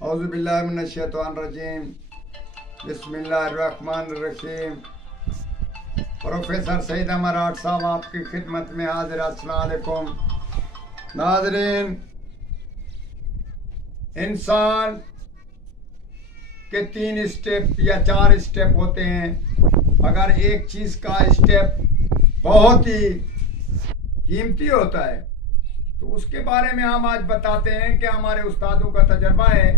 औज़ुबिल्लाहिमिनश्शैतानिर्रजीम बिस्मिल्लाहिर्रहमानिर्रहीम। प्रोफेसर सईद अमराट साहब आपकी खिदमत में हाजिर। अस्सलाम वालेकुम नाज़रीन। इंसान के 3 स्टेप या 4 स्टेप होते हैं। अगर एक चीज़ का स्टेप बहुत ही कीमती होता है तो उसके बारे में हम आज बताते हैं कि हमारे उस्तादों का तजर्बा है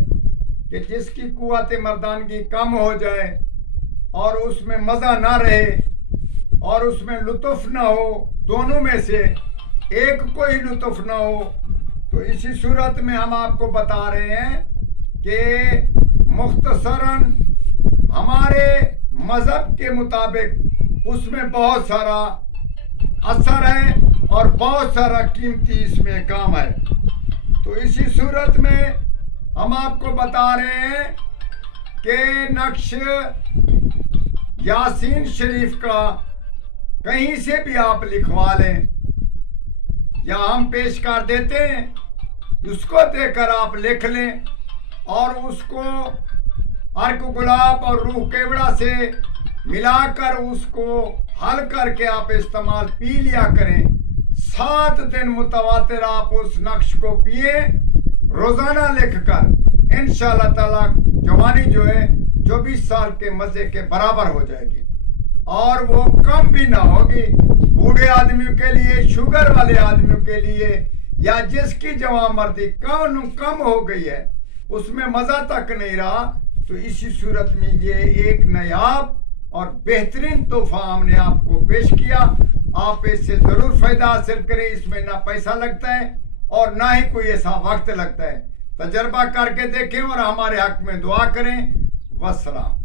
कि जिसकी कुव्वत मर्दानगी कम हो जाए और उसमें मज़ा ना रहे और उसमें लुत्फ़ ना हो, दोनों में से एक को ही लुत्फ़ ना हो, तो इसी सूरत में हम आपको बता रहे हैं कि मुख्तसरन हमारे मज़हब के मुताबिक उसमें बहुत सारा असर है और बहुत सारा कीमती इसमें काम है। तो इसी सूरत में हम आपको बता रहे हैं कि नक्श यासीन शरीफ का कहीं से भी आप लिखवा लें या हम पेश कर देते हैं, उसको देकर आप लिख लें और उसको अर्क गुलाब और रूह केवड़ा से मिलाकर उसको हल करके आप इस्तेमाल पी लिया करें। 7 दिन मुतवातिर आप उस नक्श को पिए रोजाना लिखकर, इंशाअल्लाह ताला जवानी जो है 24 साल के मजे के बराबर हो जाएगी और वो कम भी ना होगी। बूढ़े आदमियों के लिए, शुगर वाले आदमियों के लिए, या जिसकी जवां मर्दी कम हो गई है, उसमें मजा तक नहीं रहा, तो इसी सूरत में ये एक नायाब और बेहतरीन तोहफा हमने आपको पेश किया। आप इससे जरूर फायदा हासिल करें। इसमें ना पैसा लगता है और ना ही कोई ऐसा वक्त लगता है। तजर्बा करके देखें और हमारे हक में दुआ करें। वस्सलाम।